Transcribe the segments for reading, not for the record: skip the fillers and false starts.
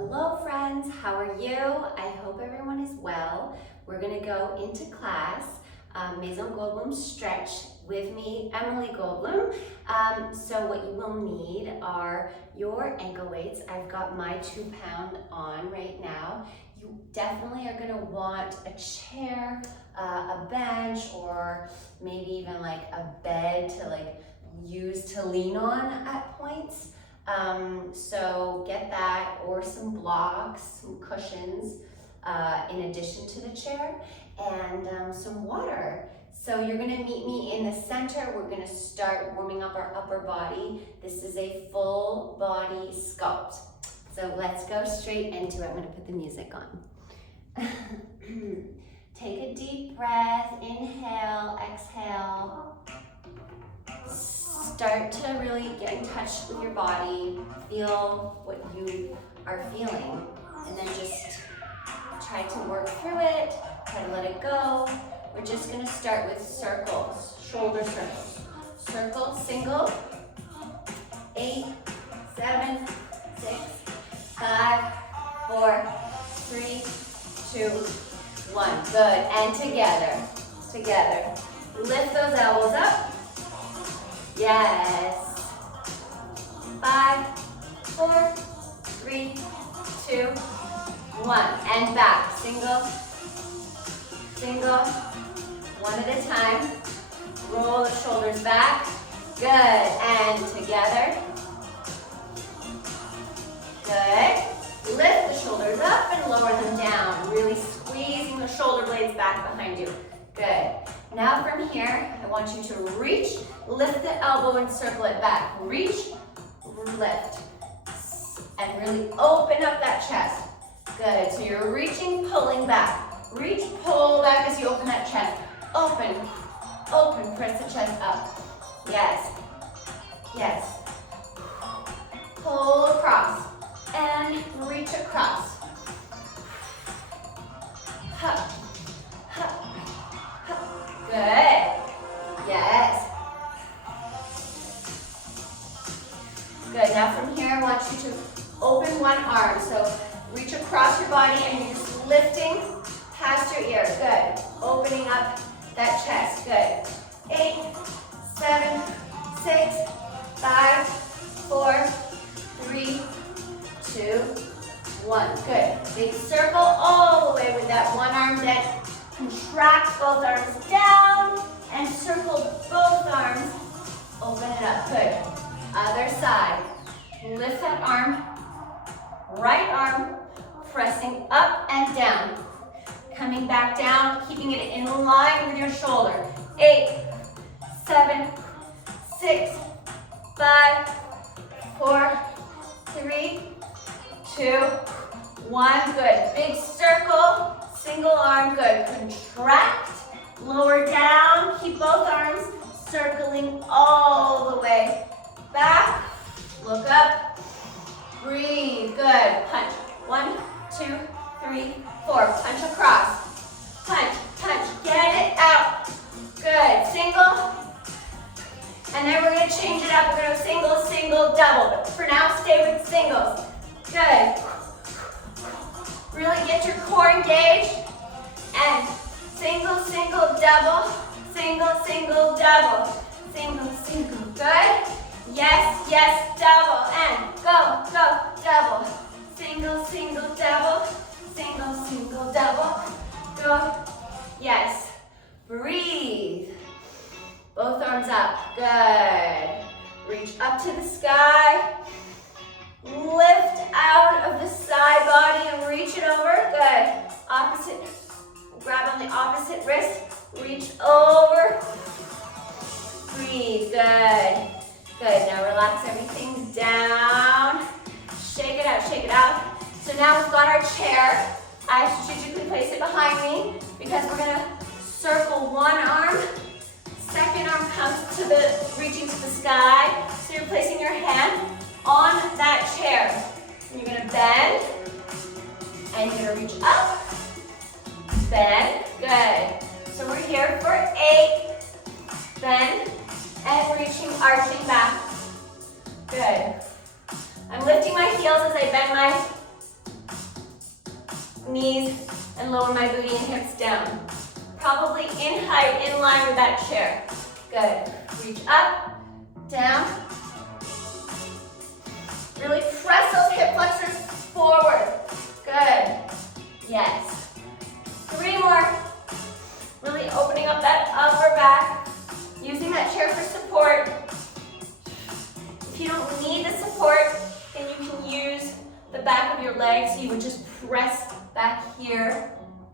Hello friends, how are you? I hope everyone is well. We're gonna go into class, Maison Goldblum stretch with me, Emily Goldblum. So what you will need are your ankle weights. I've got my 2 pound on right now. You definitely are gonna want a chair, a bench, or maybe even like a bed to use to lean on at points. So get that, or some blocks, some cushions, in addition to the chair, and some water. So you're gonna meet me in the center. We're gonna start warming up our upper body. This is a full body sculpt. So let's go straight into it. I'm gonna put the music on. Take a deep breath, inhale, exhale. Start to really get in touch with your body, feel what you are feeling, and then just try to work through it, try to let it go. We're just gonna start with circles, shoulder circles. Circle, single, 8, 7, 6, 5, 4, 3, 2, 1. Good, and together, together. Lift those elbows up. Yes. 5, 4, 3, 2, 1. And back. Single, single, one at a time. Roll the shoulders back. Good. And together. Good. Lift the shoulders up and lower them down. Really squeezing the shoulder blades back behind you. Good. Now from here, I want you to reach, lift the elbow and circle it back. Reach, lift, and really open up that chest. Good, so you're reaching, pulling back. Reach, pull back as you open that chest. Open, open, press the chest up. Yes, yes. Pull across, and reach across. Hup. Good. Yes. Good. Now from here, I want you to open one arm. So reach across your body and you're just lifting past your ear. Good. Opening up that chest. Good. 8, 7, 6, 5, 4, 3, 2, 1. Good. Big circle all the way with that one arm bent. Contract both arms down and circle both arms. Open it up. Good. Other side. Lift that arm. Right arm pressing up and down. Coming back down, keeping it in line with your shoulder. 8, 7, 6, 5, 4, 3, 2, 1. Good. Big circle. Single arm, good. Contract, lower down, keep both arms circling all the way back. Look up, breathe, good. Punch, 1, 2, 3, 4. Punch across, punch, punch, get it out. Good, single. And then we're gonna change it up. We're gonna single, single, double. But for now, stay with singles. Good. Really get your core engaged. And single, single, double. Single, single, double. Single, single. Good. Yes, yes, double. And go, go, double. Single, single, double. Single, single, double. Go. Yes. Breathe. Both arms up. Good. Reach up to the sky. Lift out of the side body and reach it over. Good. Opposite. Grab on the opposite wrist. Reach over. Breathe. Good. Good. Now relax everything down. Shake it out. Shake it out. So now we've got our chair. I strategically place it behind me because we're going to circle one arm. Second arm comes to the, reaching to the sky. So you're placing your hand on that chair. And you're gonna bend, and you're gonna reach up, bend, good. So we're here for 8, bend, and reaching, arching back. Good. I'm lifting my heels as I bend my knees and lower my booty and hips down. Probably in height, in line with that chair. Good. Reach up, down. Really press those hip flexors forward. Good. Yes. 3 more. Really opening up that upper back. Using that chair for support. If you don't need the support, then you can use the back of your legs. So you would just press back here.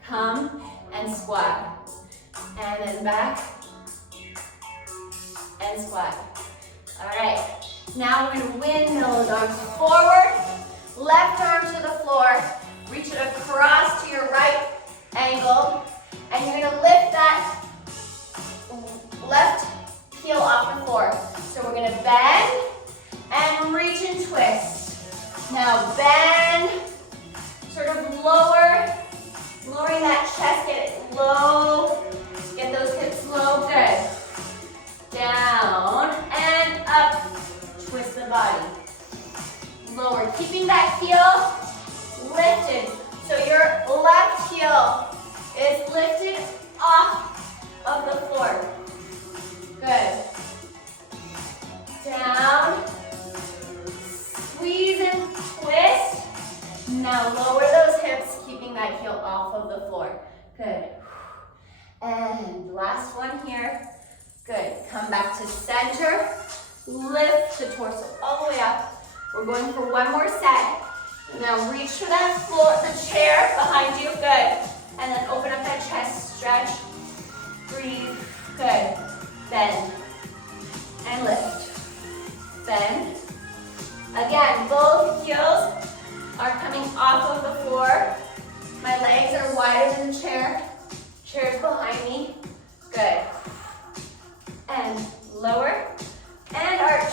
Come and squat. And then back and squat. All right. Now we're going to windmill those arms forward. Left arm to the floor. Reach it across to your right ankle. And you're going to lift that left heel off the floor. So we're going to bend and reach and twist. Now bend, sort of lowering that chest, get it low, get those hips low, good. Down and up, twist the body. Lower, keeping that heel lifted. So your left heel is lifted off of the floor. Good. Down, squeeze and twist. Now lower those hips, keeping that heel off of the floor. Good. And last one here. Good. Come back to center. Lift the torso all the way up. We're going for one more set. Now reach for that floor, the chair behind you. Good. And then open up that chest, stretch. Breathe. Good. Bend. And lift. Bend. Again, both heels are coming off of the floor. My legs are wider than the chair. Chair's behind me. Good. And lower. And arch.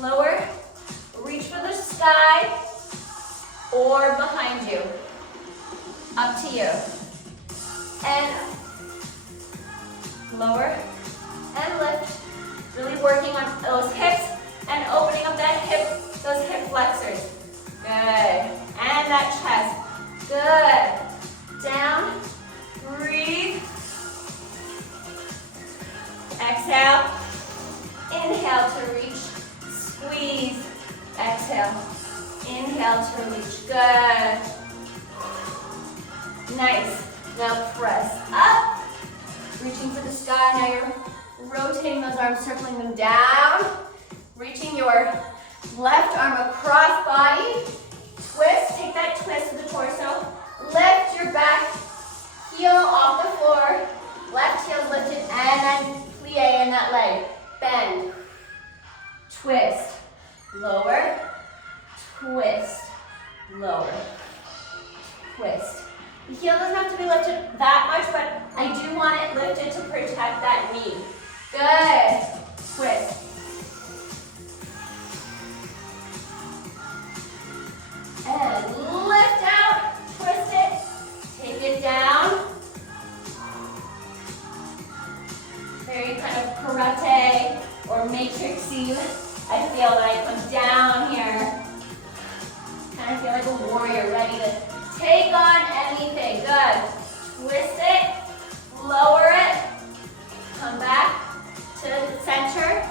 Lower. Reach for the sky or behind you. Up to you. And lower and lift. Really working on those hips and opening up that those hip flexors. Good. And that chest. Good. Down. Breathe. Exhale. Inhale to reach. Squeeze. Exhale. Inhale to reach. Good. Nice. Now press up. Reaching for the sky. Now you're rotating those arms, circling them down. Reaching your left arm across body. Twist. Take that twist of the torso. Lift your back heel off the floor. Left heel lifted and then plie in that leg. Bend. Twist. Lower. Twist. Lower. Twist. The heel doesn't have to be lifted that much, but I do want it lifted to protect that knee. Good. Twist. And lift out. Twist it. Take it down. Very kind of karate or matrixy. I feel when I come down here. Kind of feel like a warrior ready to take on anything. Good. Twist it. Lower it. Come back to the center.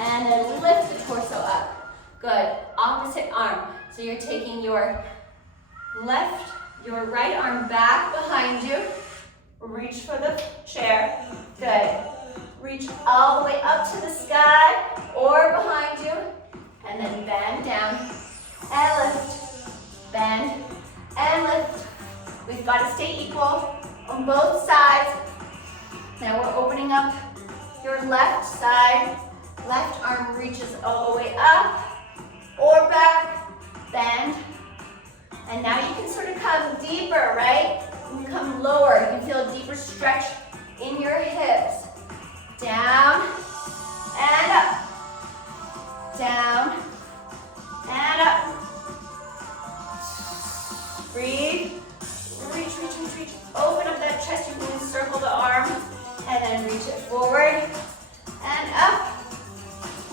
And then lift the torso up. Good. Opposite arm. So you're taking your right arm back behind you. Reach for the chair. Good. Reach all the way up to the sky or behind you. And then bend down and lift. Bend and lift. We've got to stay equal on both sides. Now we're opening up your left side. Left arm reaches all the way up or back. Bend. And now you can sort of come deeper, right? You can come lower. You can feel a deeper stretch in your hips. Down and up. Down and up. Breathe. Reach, reach, reach, reach. Open up that chest. You can circle the arm and then reach it forward and up.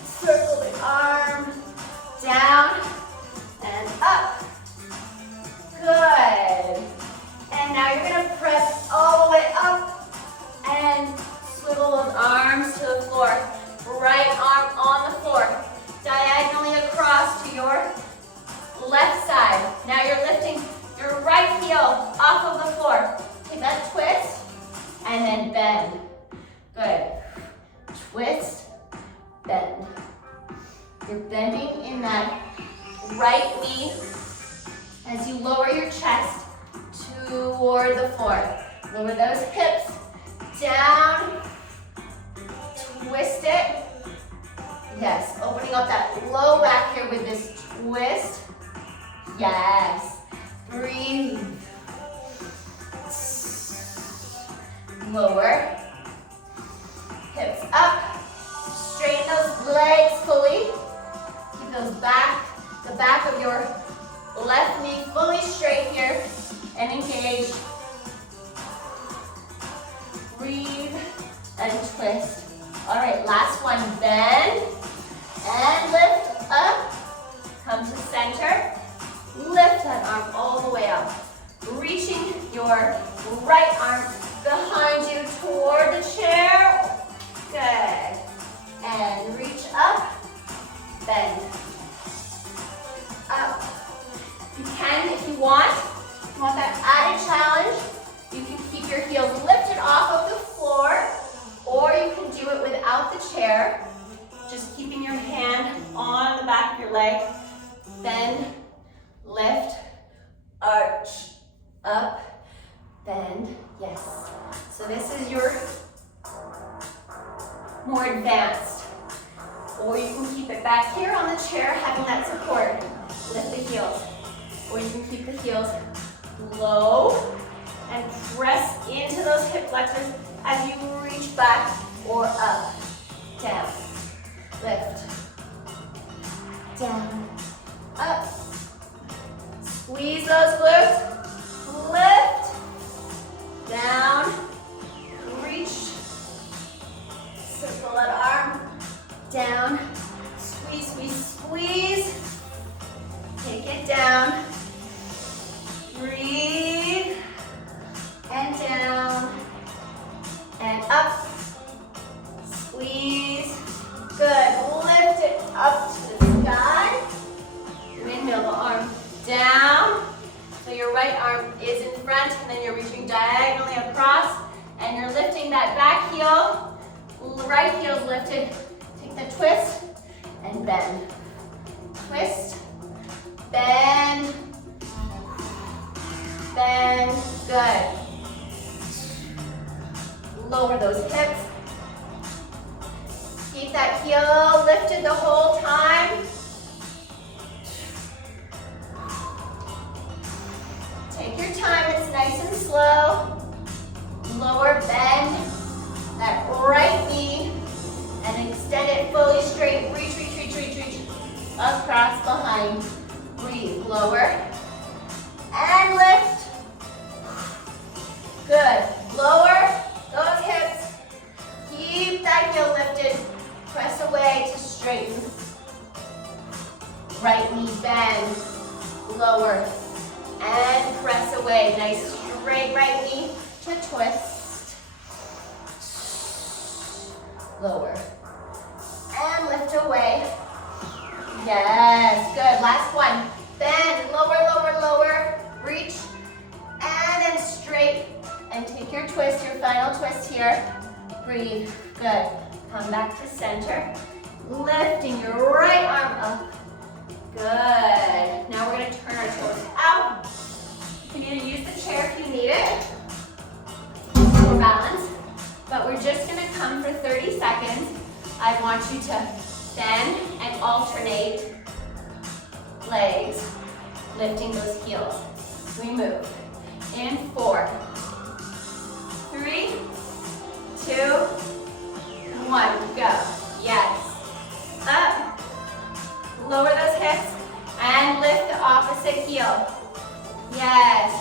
Circle the arm. Down and up. Good. to your left side. Now you're lifting your right heel off of the floor. Take that twist and then bend. Good. Twist, bend. You're bending in that right knee as you lower your chest toward the floor. Lower those hips down. Twist it. Yes, opening up that low back here with this twist. Yes. Breathe. Lower. Hips up. Straighten those legs fully. Keep those back, the back of your left knee fully straight here and engaged. Breathe and twist. All right, last one. Bend and lift up. Come to center. Lift that arm all the way up. Reaching your right arm behind you toward the chair. Good. And reach up. Bend. Up. You can, if you want that added challenge, you can keep your heels lifted off of the floor, or you can do it without the chair. Just keeping your hand on the back of your leg. Bend, lift, arch, up, bend. Yes. So this is your more advanced. Or you can keep it back here on the chair, having that support. Lift the heels. Or you can keep the heels low and press into those hip flexors as you reach back or up. Down. Lift. Down. Up. Squeeze those glutes. Lift. Down. Reach. Circle that arm. Down. Squeeze, squeeze, squeeze. Take it down. Breathe. And down. And up. Squeeze. Good. Lift it up to the sky. Windmill the arm down. So your right arm is in front, and then you're reaching diagonally across, and you're lifting that back heel. Right heel's lifted. Take the twist and bend. Twist. Bend. Bend. Good. Lower those hips. Keep that heel lifted the whole time. Take your time, it's nice and slow. Lower, bend that right knee and extend it fully straight. Reach, reach, reach, reach, reach. Across behind. Breathe. Lower and lift. Good. Lower those hips. Keep that heel lifted. Press away to straighten. Right knee bend. Lower and press away. Nice straight right knee to twist. Lower and lift away. Yes, good. Last one. Bend, lower, lower, lower. Reach and then straight. And take your twist, your final twist here. Breathe. Good. Come back to center. Lifting your right arm up. Good. Now we're going to turn our toes out. You can either use the chair if you need it for balance, but we're just going to come for 30 seconds. I want you to bend and alternate legs, lifting those heels. We move in 4, 3, 2, 1, go. Yes. Up. Lower those hips and lift the opposite heel. Yes.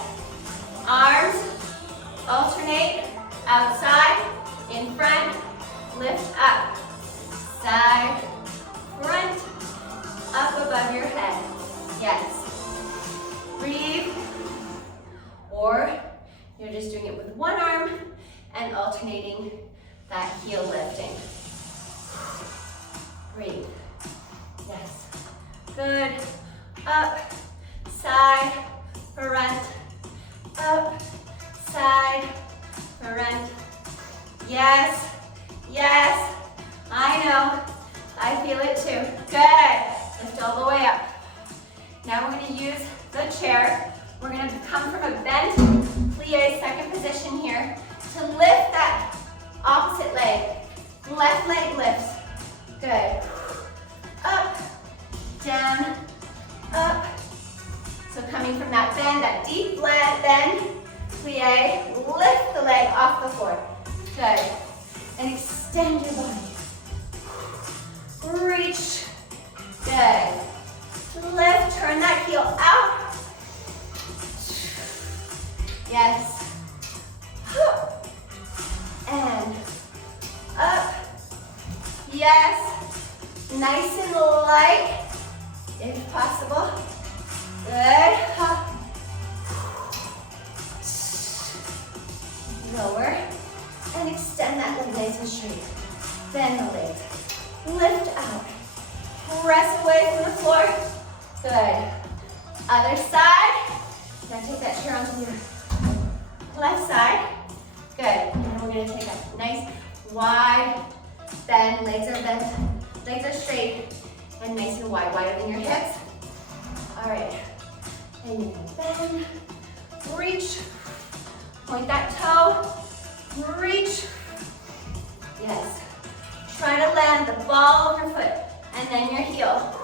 Arms alternate. Outside, in front, lift up. Side, front, up above your head. Yes. Breathe. Or you're just doing it with one arm and alternating that heel lifting. Breathe. Yes. Good. Up, side, front. Up, side, front. Yes, yes. I know. I feel it too. Good. Lift all the way up. Now we're going to use the chair. We're going to come from a bent plie, second position here, to lift that opposite leg. Left leg lifts. Good. Up, down, up. So coming from that bend, that deep bend, plie, lift the leg off the floor. Good. And extend your body. Reach. Good. Lift, turn that heel out. Yes. And up. Yes. Nice and light, if possible. Good. Lower. And extend that leg nice and straight. Bend the legs. Lift out. Press away from the floor. Good. Other side. Now take that chair onto your left side. Good. And then we're going to take a nice wide bend. Legs are bent. Legs are straight and nice and wide. Wider than your hips. All right. And you're going to bend. Reach. Point that toe. Reach. Yes. Try to land the ball of your foot and then your heel.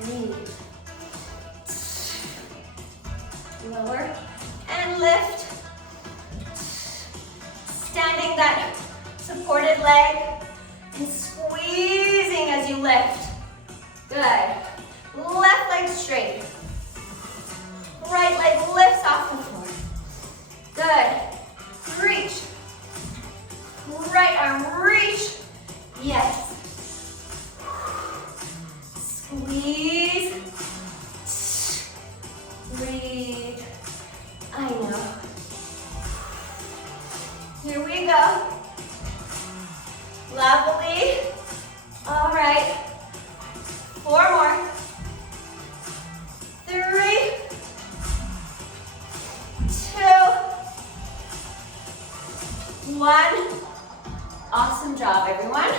Breathe. Lower and lift. Standing that supported leg and squeezing as you lift. Good. Left leg straight. Right leg lifts off the floor. Good. Reach. Right arm, reach. Yes. Squeeze. Breathe. I know. Here we go. Lovely. All right. 4 more. 3, 2, 1. Awesome job, everyone.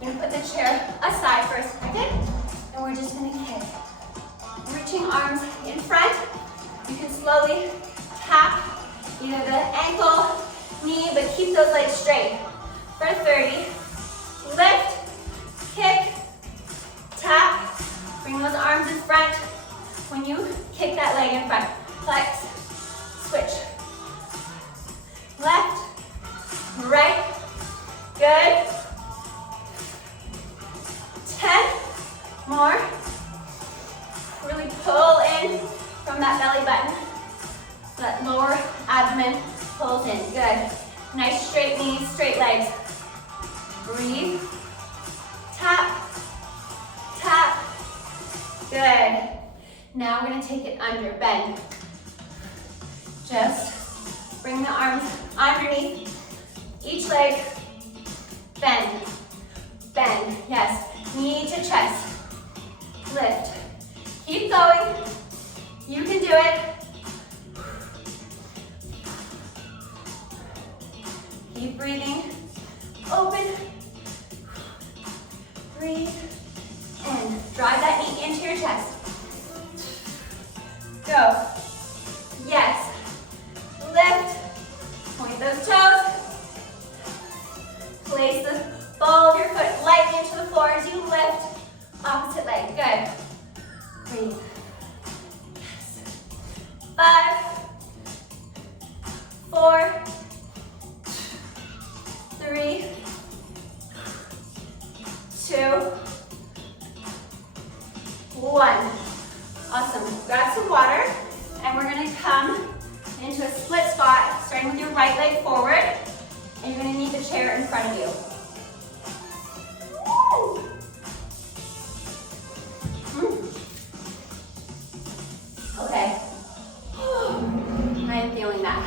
We're gonna put the chair aside for a second, and we're just gonna kick. Reaching arms in front. You can slowly tap either the ankle, knee, but keep those legs straight. For 30, lift, kick, tap. Bring those arms in front. When you kick that leg in front, flex, switch. Left, right. Good. 10 more. Really pull in from that belly button. That lower abdomen pulls in. Good. Nice straight knees, straight legs. Breathe. Tap. Tap. Good. Now we're going to take it under. Bend. Just bring the arms underneath each leg. Bend, bend, yes. Knee to chest. Lift. Keep going. You can do it. Keep breathing. Open. Breathe. And drive that knee into your chest. Go. Yes. Lift. Point those toes. Place the ball of your foot lightly into the floor as you lift. Opposite leg. Good. Breathe. Yes. 5, 4, 3, 2, 1. Awesome. Grab some water, and we're going to come into a split squat, starting with your right leg forward. And you're going to need the chair in front of you. Okay. I am feeling that.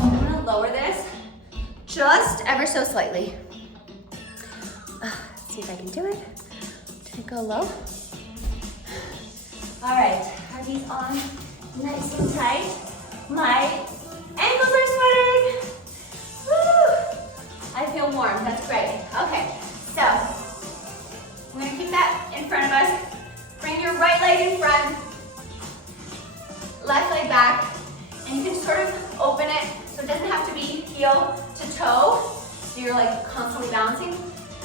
I'm going to lower this just ever so slightly. Let's see if I can do it. Did it go low? these on nice and tight. My ankles are sweating. Woo! I feel warm, that's great. Okay, so I'm gonna keep that in front of us. Bring your right leg in front, left leg back, and you can sort of open it so it doesn't have to be heel to toe, so you're like constantly balancing.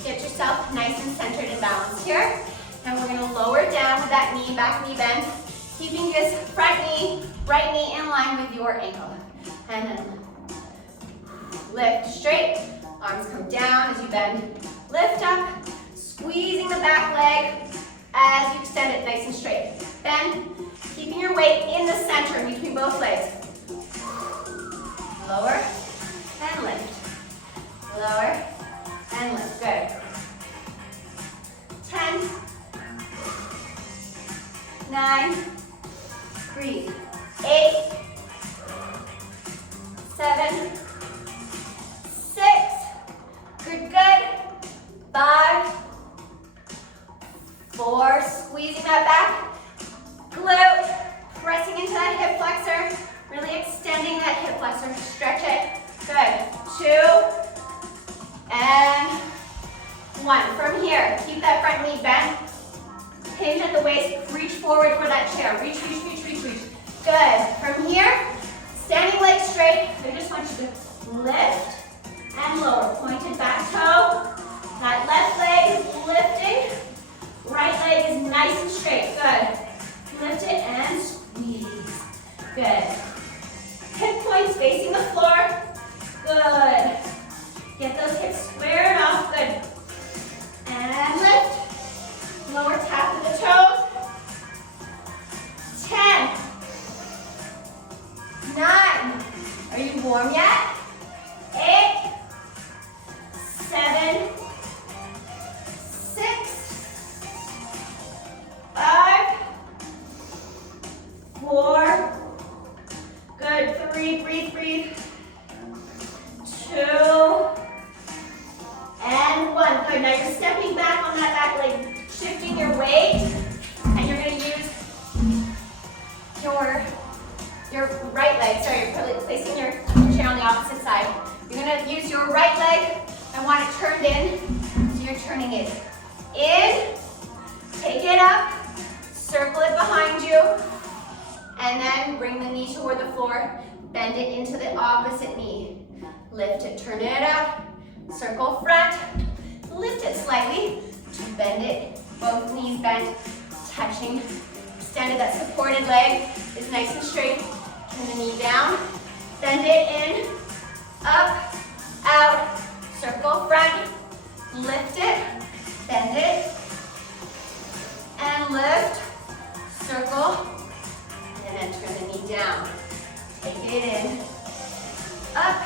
Get yourself nice and centered and balanced here. And we're gonna lower down with that knee, back knee bend, keeping this front knee, right knee in line with your ankle. And then lift straight, arms come down as you bend, lift up, squeezing the back leg as you extend it nice and straight. Bend, keeping your weight in the center between both legs. Lower and lift. Lower and lift. Good. 10, 9, breathe. 8, 7, 6, good, good. 5, 4, squeezing that back glute, pressing into that hip flexor, really extending that hip flexor, stretch it. Good. 2, and 1. From here, keep that front knee bent, hinge at the waist, reach forward for that chair. Reach, reach, reach, reach, reach. Good. From here, standing leg straight, I just want you to lift and lower. Pointed back toe. That left leg is lifting. Right leg is nice and straight. Good. Lift it and squeeze. Good. Hip points facing the floor. Good. Get those hips squared off. Good. And lift. Lower tap of the toes. 10. 9. Are you warm yet? 8. 7. 6. 5. 4. Good. 3. Breathe, breathe. 2. And 1. Good. Now you're stepping back on that back leg, shifting your weight, and you're going to use your right leg. Sorry, you're placing your chair on the opposite side. You're going to use your right leg. I want it turned in, so you're turning it in, take it up, circle it behind you, and then bring the knee toward the floor, bend it into the opposite knee. Lift it, turn it up, circle front, lift it slightly, bend it, both knees bent, touching, extended, that supported leg is nice and straight. Turn the knee down, bend it in, up, out, circle front, lift it, bend it, and lift, circle, and then turn the knee down. Take it in, up,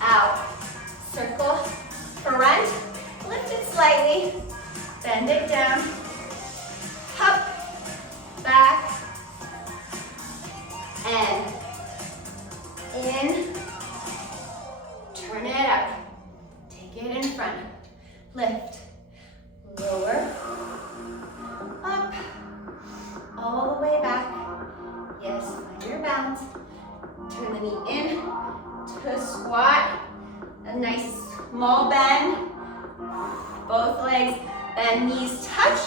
out, circle, front, lift it slightly, bend it down, up, back, and in, turn it up, take it in front, lift, lower, up, all the way back, yes, find your balance, turn the knee in to a squat, a nice small bend, both legs bend, knees touch,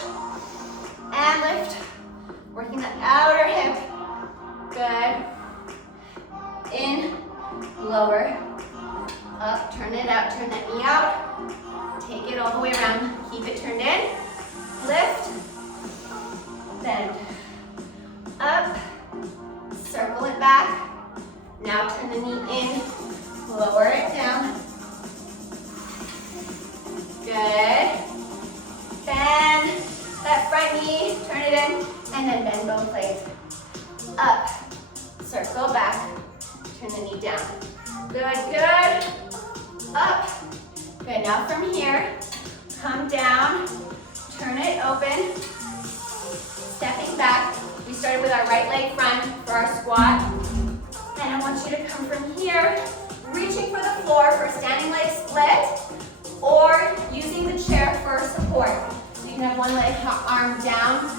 and lift, working the outer hip, good, in, lower, up, turn it out, turn that knee out, take it all the way around, keep it turned in, lift, bend, up, circle it back, now turn the knee in, lower it down, good, bend that front knee, turn it in, and then bend both legs, up, circle back, turn the knee down, good, good, up, good, now from here, come down, turn it open, stepping back, we started with our right leg front for our squat, and I want you to come from here, reaching for the floor for a standing leg split, or using the chair for support. So you can have one leg arm down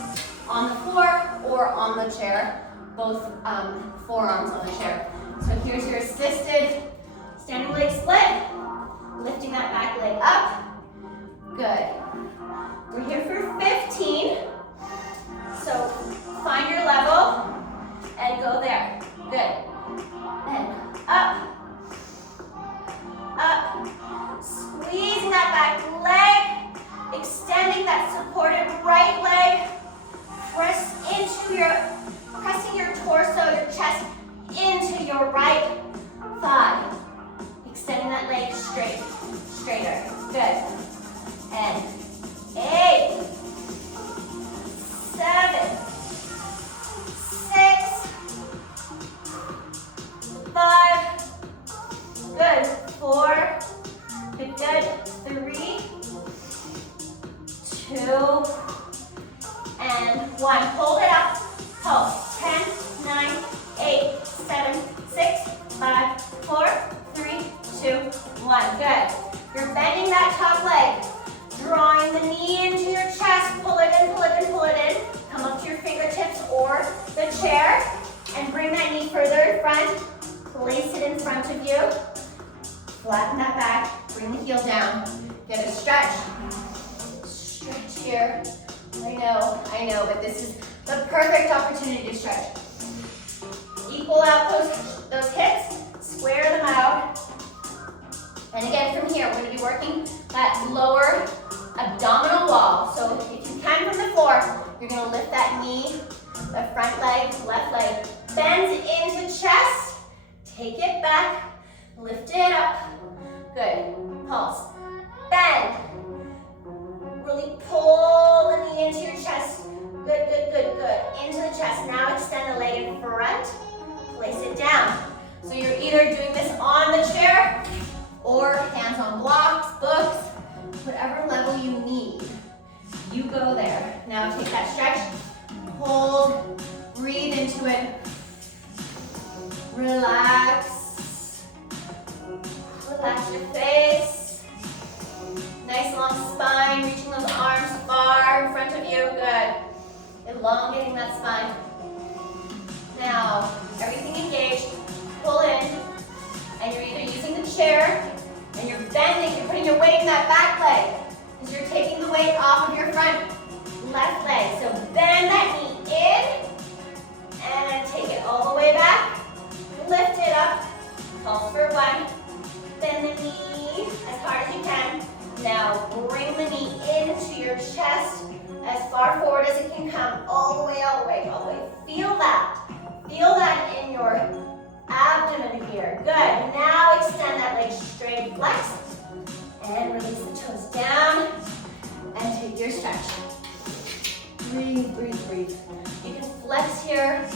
on the floor, or or on the chair, both forearms on the chair. So here's your assisted standing leg split. Lifting that back leg up. Good. We're here for 15. So find your level and go there. Good. And up. Up. Squeezing that back leg. Extending that supported right leg. Pressing your torso, your chest into your right thigh. Extending that leg straighter. Good. And 8, 7, 6, 5, good, 4, good, 3, 2, and 1. Hold it up. Pulse. 10, 9, 8, 7, 6, 5, 4, 3, 2, 1. Good. You're bending that top leg. Drawing the knee into your chest. Pull it in, pull it in, pull it in. Come up to your fingertips or the chair. And bring that knee further in front. Place it in front of you. Flatten that back. Bring the heel down. Get a stretch. Stretch here. I know, but this is the perfect opportunity to stretch. Equal out those hips. Square them out. And again, from here, we're going to be working that lower abdominal wall. So if you can from the floor, you're going to lift that knee, the front leg, left leg, bend into chest, take it back, lift it up. Good. Pulse. Bend. Really pull the knee into your chest. Good, good, good, good. Into the chest. Now extend the leg in front, place it down. So you're either doing this on the chair or hands on blocks, books, whatever level you need. You go there. Now take that stretch, hold, breathe into it. Relax. Relax your face. Nice long spine, reaching those arms far in front of you. Good. Elongating that spine. Now, everything engaged. Pull in. And you're either using the chair and you're bending, you're putting your weight in that back leg because you're taking the weight off of your front left leg. So bend that knee in and take it all the way back. Lift it up. Pulse for 1. Bend the knee as hard as you can. Now bring the knee into your chest as far forward as it can come. All the way, all the way, all the way. Feel that. Feel that in your abdomen here. Good. Now extend that leg straight, flex, and release the toes down, and take your stretch. Breathe, breathe, breathe. You can flex here,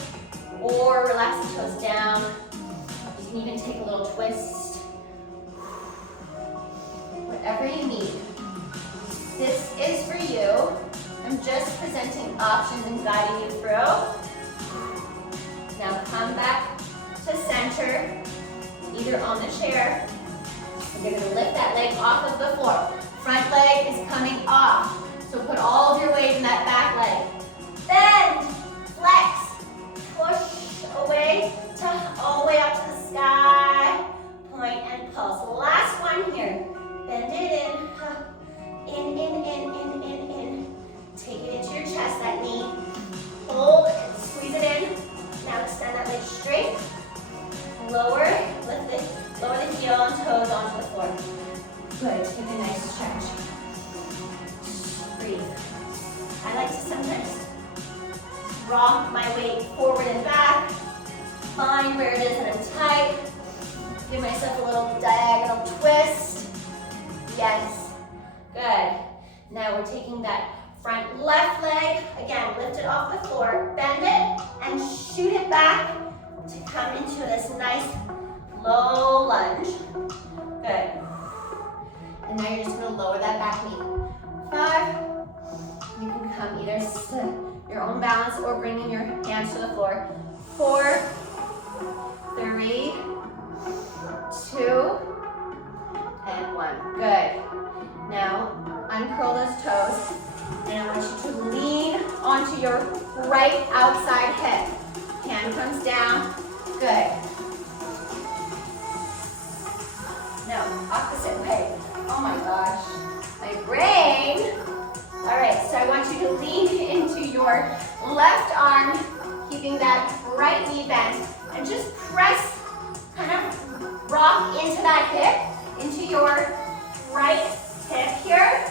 or relax the toes down. You can even take a little twist. Whatever you need. This is for you. I'm just presenting options and guiding you through. Now come back to center, either on the chair. And you're going to lift that leg off of the floor. Front leg is coming off. So put all of your weight in that back leg. Bend, flex, push away all the way up to the sky. Point and pulse. Last one here. Bend it in. In. Take it into your chest, that knee. Hold and squeeze it in. Now extend that leg straight. Lower the heel and toes onto the floor. Good, take a nice stretch. Breathe. I like to sometimes rock my weight forward and back. Find where it is that I'm tight. Give myself a little diagonal twist. Yes, good. Now we're taking that front left leg. Again, lift it off the floor, bend it, and shoot it back to come into this nice low lunge. Good. And now you're just going to lower that back knee. 5. You can come either your own balance or bringing your hands to the floor. 4, 3, 2, and 1. Good. Now, uncurl those toes. And I want you to lean onto your right outside hip. Hand comes down, good. No, opposite way. Oh my gosh, my brain. All right, so I want you to lean into your left arm, keeping that right knee bent, and just press, kind of rock into that hip, into your right hip here.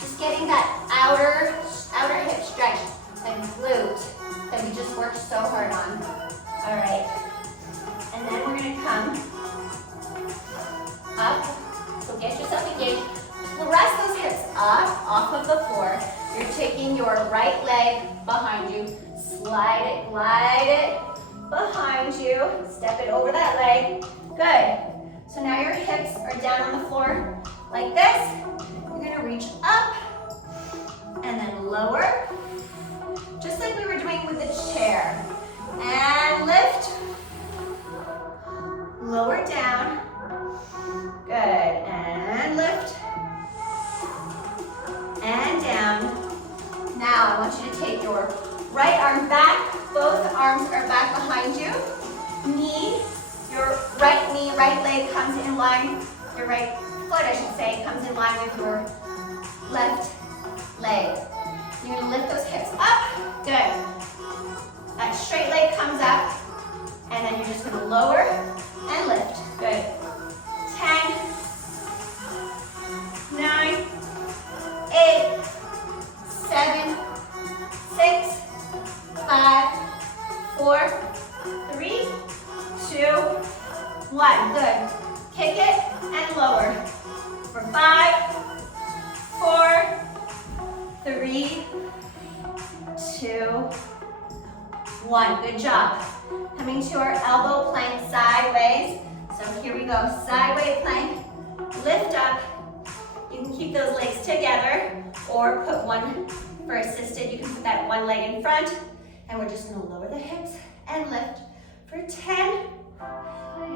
Just getting that outer hip stretch, and glute that we just worked so hard on. All right, and then we're gonna come up, so get yourself engaged. Press those hips up off of the floor. You're taking your right leg behind you, slide it, glide it behind you, step it over that leg. Good. So now your hips are down on the floor like this. You're gonna reach up and then lower, just like we were doing with the chair. And lift, lower down, good, and lift, and down. Now I want you to take your right arm back, both arms are back behind you. Your right leg comes in line, your right foot I should say, comes in line with your left leg. You're gonna lift those hips up, good. That straight leg comes up, and then you're just gonna lower and lift, good. 10, 9, 8, 7, 6, 5, 4, 3, 2, 1. Good. Kick it and lower. For 5, 4, 3, 2, 1. Good job. Coming to our elbow plank sideways. So here we go. Sideways plank. Lift up. You can keep those legs together or put one for assisted. You can put that one leg in front. And we're just going to lower the hips and lift for 10,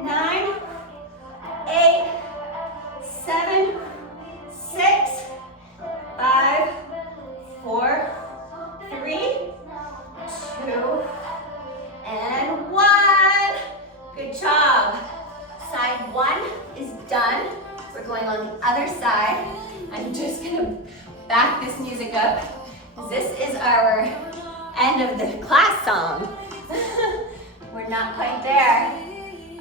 9, 8, 7, 6, 5, 4, 3, 2, and 1. Good job. Side 1 is done. We're going on the other side. I'm just gonna back this music up. This is our end of the class song. We're not quite there.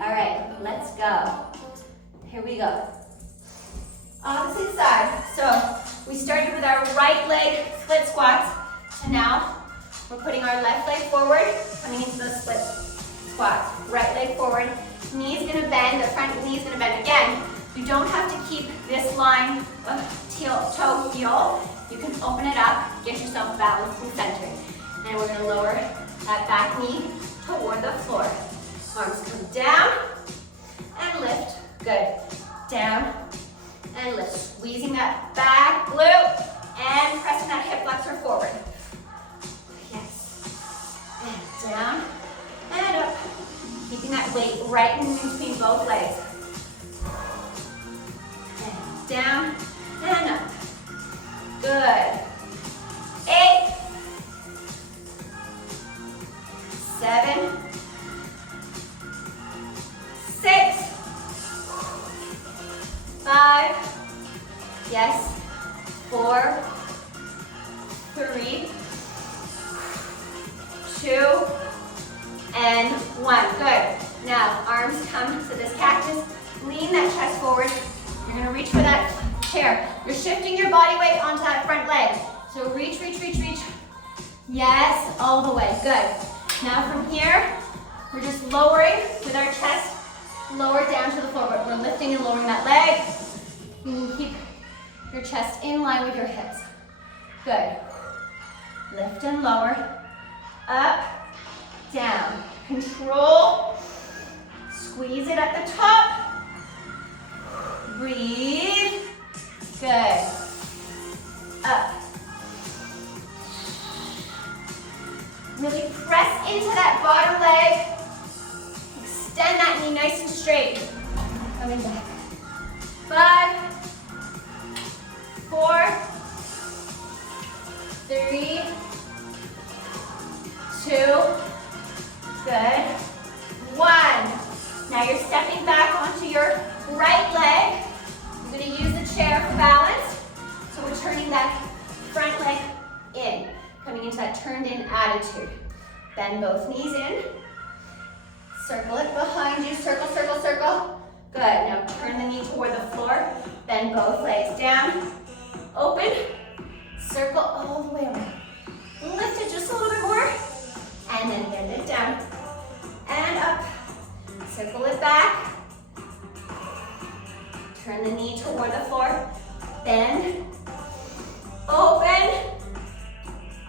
All right, let's go. Here we go. Opposite side. So we started with our right leg split squats, and now we're putting our left leg forward, coming into the split squats. Right leg forward, knee's gonna bend, the front knee's gonna bend again. You don't have to keep this line of toe heel. You can open it up, get yourself balanced and centered. And we're gonna lower that back knee toward the floor. Arms come down and lift. Good. Down and lift. Squeezing that back glute and pressing that hip flexor forward. Yes. And down and up. Keeping that weight right in between both legs. And down and up. Good. 8, 7, 6, 5, yes, 4, 3, 2, and 1. Good. Now, arms come to this cactus. Lean that chest forward. You're gonna reach for that chair. You're shifting your body weight onto that front leg. So reach, reach, reach, reach. Yes, all the way, good. Now from here, we're just lowering with our chest, lower down to the floor. We're lifting and lowering that leg. You can keep your chest in line with your hips. Good. Lift and lower, up, down. Control, squeeze it at the top. Breathe, good. Up. Really press into that bottom leg. Extend that knee nice and straight. Coming back. 5, 4, 3, 2, good, 1. Now you're stepping back onto your right leg. You're going to use the chair for balance. So we're turning that front leg in, coming into that turned in attitude. Bend both knees in. Circle it behind you, circle, circle, circle. Good, now turn the knee toward the floor. Bend both legs down. Open, circle all the way around. Lift it just a little bit more. And then bend it down. And up. Circle it back. Turn the knee toward the floor. Bend. Open.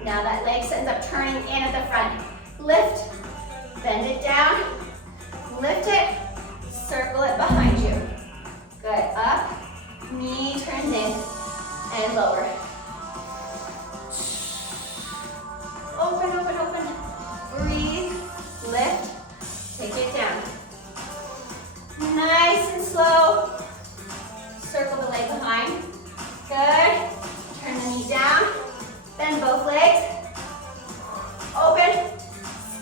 Now that leg ends up turning in at the front. Lift. Bend it down. Lift it. Circle it behind you. Good. Up. Knee turns in. And lower. Open, open, open. Breathe. Lift. Take it down. Nice and slow. Circle the leg behind. Good. Turn the knee down. Bend both legs. Open.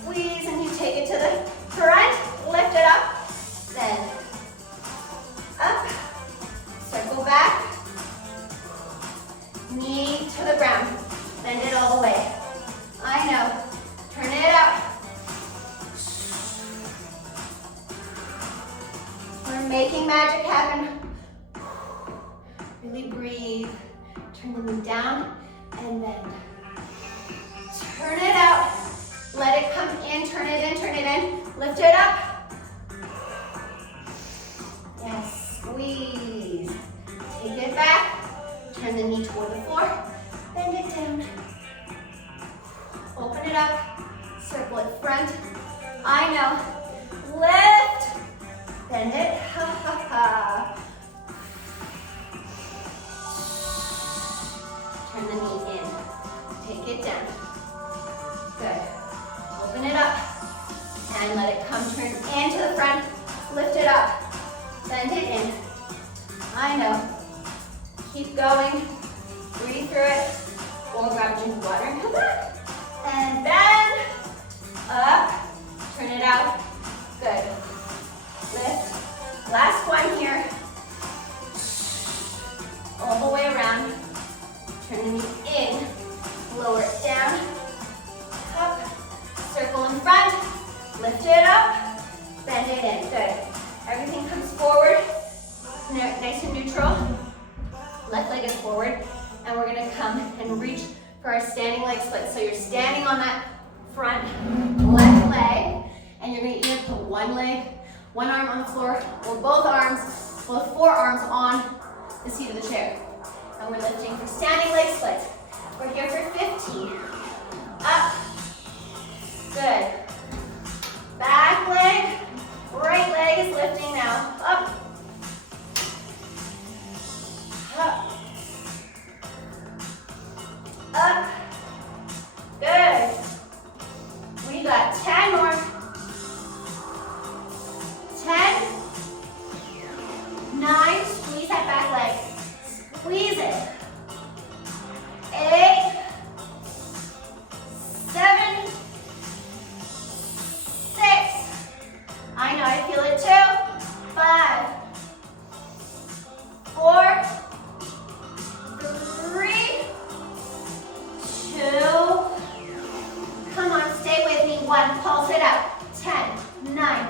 Squeeze and you take it to the front. Lift it up. Then up. Circle back. Knee to the ground. Bend it all the way. I know. Turn it up. We're making magic happen. Really breathe. Turn the knee down and bend. Turn it out. Let it come in. Turn it in. Turn it in. Lift it up. Yes. Squeeze. Take it back. Turn the knee toward the floor. Bend it down. Open it up. Circle it front. I know. Lift. Bend it. Ha ha ha. Turn the knee in. Take it down. Good. Open it up. And let it come turn into the front. Lift it up. Bend it in. I know. Keep going. Breathe through it. Or grab a drink of water and come back. And bend. Up. Turn it out. Good. Lift. Last one here. All the way around. Turn the knee in. Lower it down. Up. Circle in front. Lift it up. Bend it in. Good. Everything comes forward. Nice and neutral. Left leg is forward. And we're going to come and reach for our standing leg split. So you're standing on that front left leg. And you're going to either put one leg, one arm on the floor, or both forearms on the seat of the chair. And we're lifting for standing leg split. We're here for 15. Up. Good. Back leg. Right leg is lifting now. Up. Up. Up. Good. We got 10 more. 10. 9. Squeeze that back leg. Squeeze it. 8. 7. 6. I know, I feel it too. 5. 4. 3. 2. Come on, stay with me. 1. Pulse it out. 10. 9.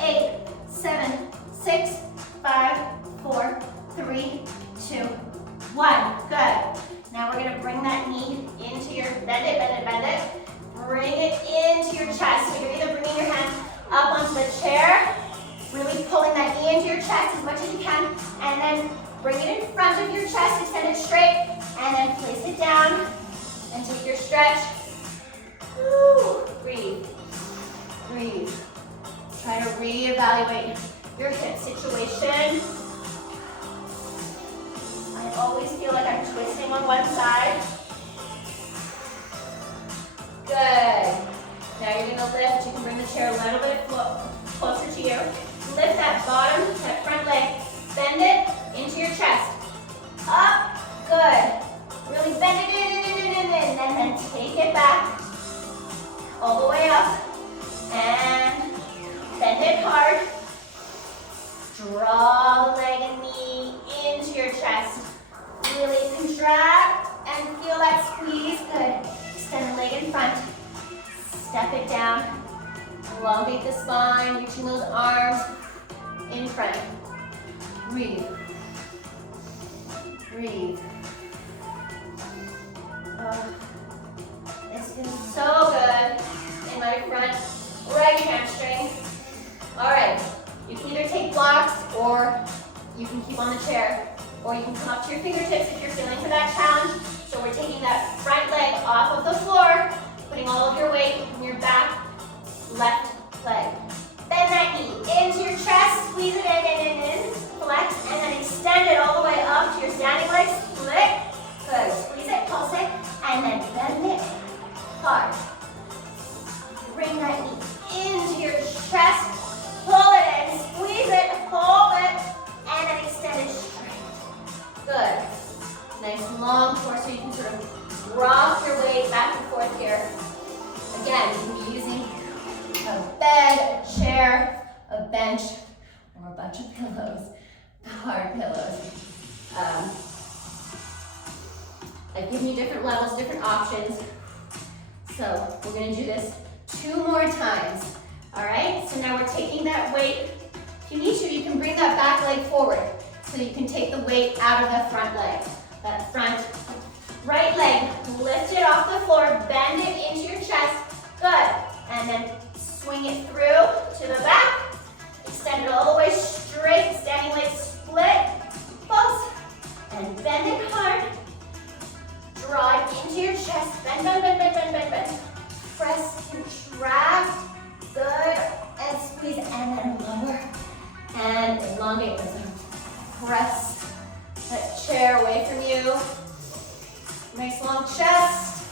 8. 7. 6. 5. 4. 3. 2. 1. Good. Now we're going to bring that knee into your, bend it, bend it, bend it. Bring it into your chest. So you're either bringing your hands up onto the chair, really pulling that knee into your chest as much as you can, and then bring it in front of your chest, extend it straight, and then place it down, and take your stretch. Woo. Breathe. Breathe. Try to reevaluate your hip situation. I always feel like I'm twisting on one side. Good. Now you're going to lift. You can bring the chair a little bit closer to you. Lift that bottom, that front leg. Bend it into your chest. Up. Good. Really bend it in, and then take it back. all the way up, and bend it hard. Draw the leg and knee into your chest. Really contract and feel that squeeze. Good. Extend the leg in front. Step it down. Elongate the spine, reaching those arms in front. Breathe. Breathe. This is so good in my front right hamstring. All right, you can either take blocks or you can keep on the chair, or you can come up to your fingertips if you're feeling for that challenge. So we're taking that front leg off of the floor, putting all of your weight in your back left leg. Bend that knee into your chest, squeeze it in, flex, and then extend it all the way up to your standing leg, split. Good, squeeze it, pulse it, and then bend it hard. Bring that knee into your chest, pull it in, squeeze it, hold it, and then extend it straight. Good. Nice long core so you can sort of rock your weight back and forth here. Again, you can be using a bed, a chair, a bench, or a bunch of pillows, hard pillows. I've given you different levels, different options. So we're gonna do this 2 more times. All right, so now we're taking that weight. If you need to, you can bring that back leg forward so you can take the weight out of the front leg. That front right leg, lift it off the floor, bend it into your chest. Good, and then swing it through to the back. Extend it all the way straight, standing leg split, pulse, and bend it hard. Draw it into your chest, bend, bend, bend, bend, bend, bend, bend. Press, contract, good, and squeeze, and then lower, and elongate this. Press that chair away from you. Nice long chest,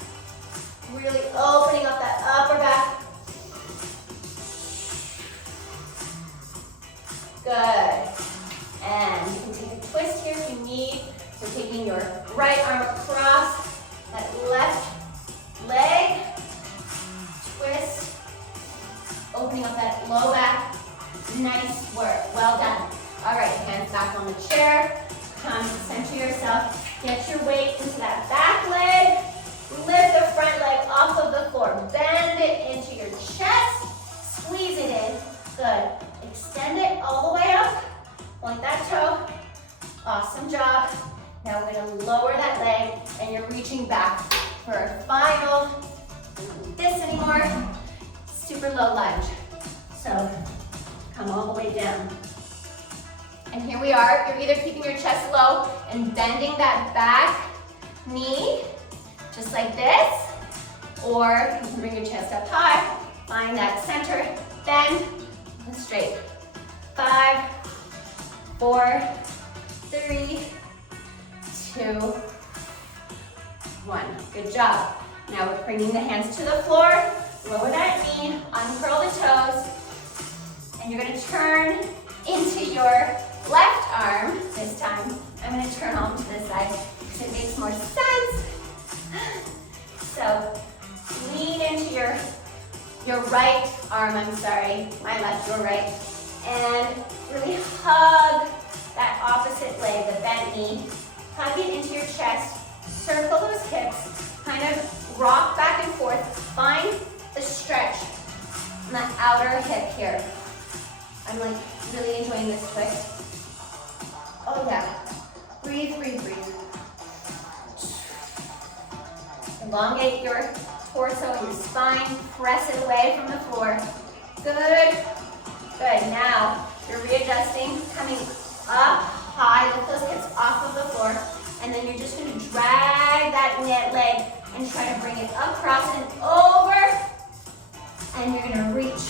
really opening up that upper back. Good. And you can take a twist here if you need. So taking your right arm across that left leg, twist, opening up that low back. Nice work, well done. All right, hands back on the chair. Come center yourself. Get your weight into that back leg. Lift the front leg off of the floor. Bend it into your chest. Squeeze it in. Good. Extend it all the way up. Point that toe. Awesome job. Now we're going to lower that leg and you're reaching back for a final, don't do this anymore, super low lunge. So come all the way down. And here we are. You're either keeping your chest low and bending that back knee, just like this, or you can bring your chest up high, find that center, bend, and straight. 5, 4, 3, 2, 1. Good job. Now we're bringing the hands to the floor, lower that knee, uncurl the toes, and you're going to turn into your left arm this time. I'm going to turn off to this side because it makes more sense. So lean into your right arm, my left, your right, and really hug that opposite leg, the bent knee. Hug it into your chest, circle those hips, kind of rock back and forth. Find the stretch in the outer hip here. I'm like really enjoying this twist. Oh yeah, breathe, breathe, breathe. Elongate your torso and your spine, press it away from the floor. Good, good. Now you're readjusting, coming up high, lift those hips off of the floor, and then you're just going to drag that net leg and try to bring it across and over, and you're going to reach,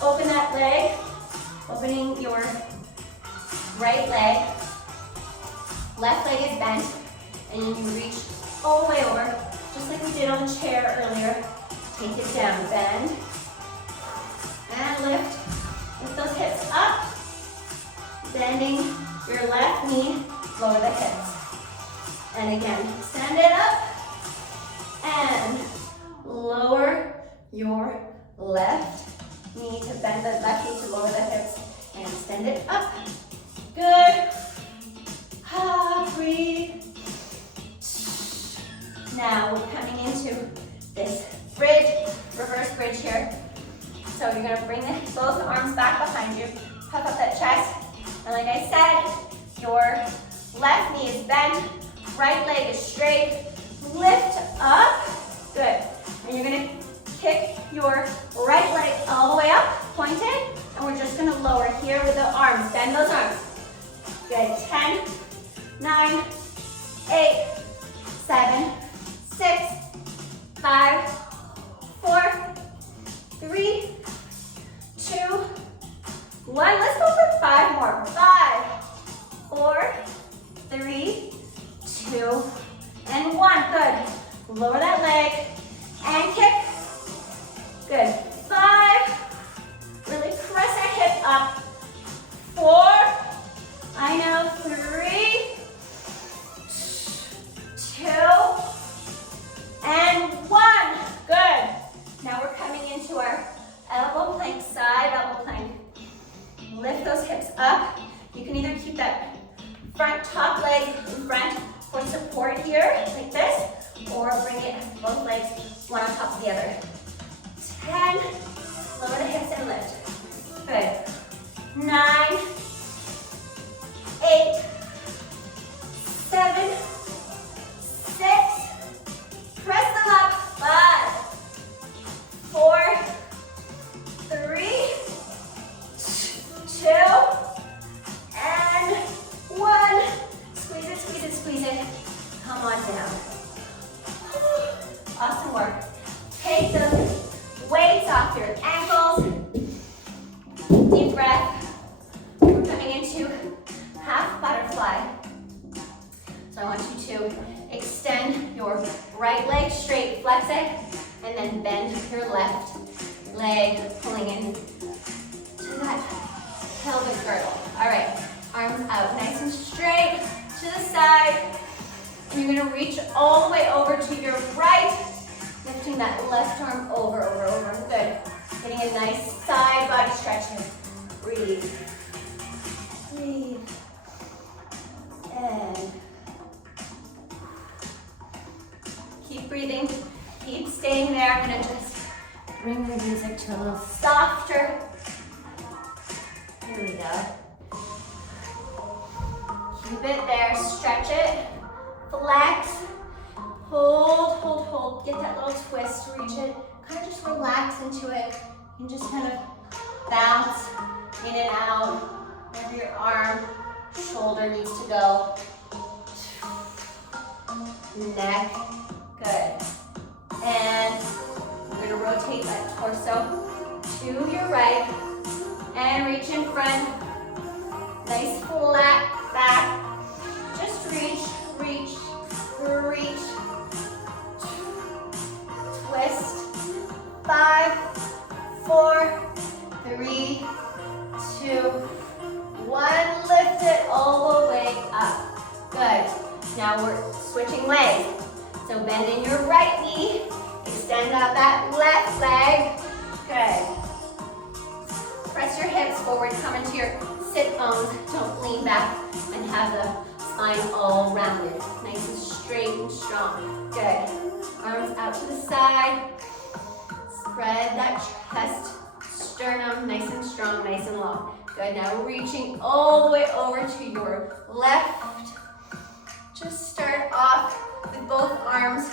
open that leg, opening your right leg, left leg is bent, and you can reach all the way over, just like we did on the chair earlier. Take it down, bend, and lift those hips up, bending your left knee, lower the hips. And again, send it up and lower your your left knee to bend the left knee to lower the hips and extend it up. Good. Breathe. Now we're coming into this bridge, reverse bridge here. So you're gonna bring both arms back behind you, puff up that chest, and like I said, your left knee is bent, right leg is straight, lift up, good. And you're gonna kick your right leg all the way up, pointed, and we're just gonna lower here with the arms, bend those arms. Good, 10, 9, 8, 7, 6, 5, 4, 3, 2, 1. Let's go for 5 more. 5, 4, 3, 2, and 1. Good. Lower that leg and kick. Good. 5. Really press that hip up. 4. I know. 3, 2, and 1. Good. Now we're coming into our elbow plank, side elbow plank. Lift those hips up. You can either keep that front top leg in front for support here, like this, or bring it both legs one on top of the other. 10. Lower the hips and lift. Good. 9, 8, 7, 6. Press them up. 5, 4, 3, 2, and 1. Squeeze it, squeeze it, squeeze it. Come on down. Awesome work. Take those weights off your ankles. Deep breath. We're coming into half butterfly. So I want you to extend your right leg straight, flex it, and then bend your left leg, pulling in to that pelvic girdle. All right, arms out, nice and straight to the side. And you're gonna reach all the way over to your right, lifting that left arm over. Good. Getting a nice side body stretch here. Breathe. Breathe. And keep breathing. Keep staying there. I'm gonna just bring the music to a little softer. Here we go. Keep it there. Stretch it. Flex. Hold. Get that little twist. Reach it. Kind of just relax into it. And just kind of bounce in and out. Wherever your arm, shoulder needs to go. Neck. Good. And we're gonna rotate that torso to your right and reach in front. Nice flat back. Just reach. Twist. 5, 4, 3, 2, 1. Lift it all the way up. Good. Now we're switching legs. So bend in your right knee, extend out that left leg. Good. Press your hips forward, come into your sit bones. Don't lean back and have the spine all rounded. Nice and straight and strong. Good. Arms out to the side. Spread that chest, sternum, nice and strong, nice and long. Good. Now reaching all the way over to your left. Just start off with both arms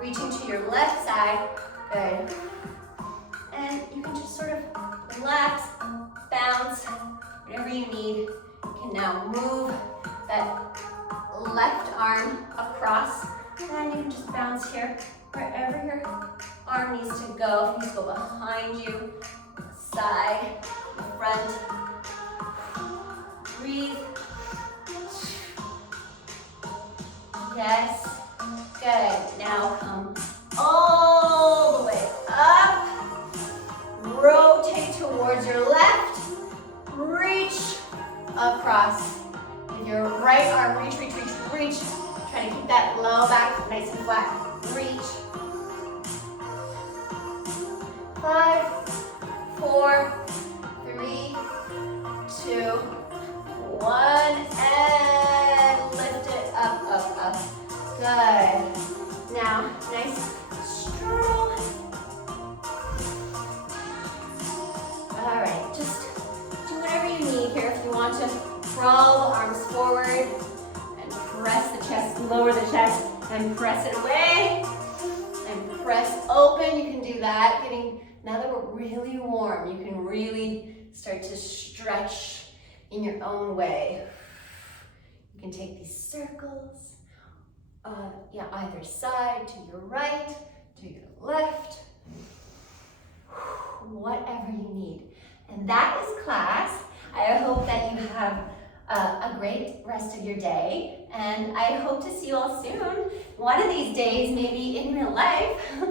reaching to your left side. Good. And you can just sort of relax, bounce, whatever you need. You can now move that left arm across. And you can just bounce here wherever your arm needs to go. It needs to go behind you, side, front. Breathe. Yes. Good. Now come all the way up. Rotate towards your left. Reach across. With your right arm, reach. Try to keep that low back nice and flat. Reach. 5, 5, 4, 3, 2, 1, and lift it up, up, up. Good. Now, nice stroll. All right, just do whatever you need here. If you want to crawl, arms forward, and press the chest, lower the chest, and press it away, and press open. You can do that. Now that we're really warm, you can really start to stretch in your own way. You can take these circles, either side, to your right, to your left, whatever you need. And that is class. I hope that you have a great rest of your day, and I hope to see you all soon. One of these days, maybe in real life.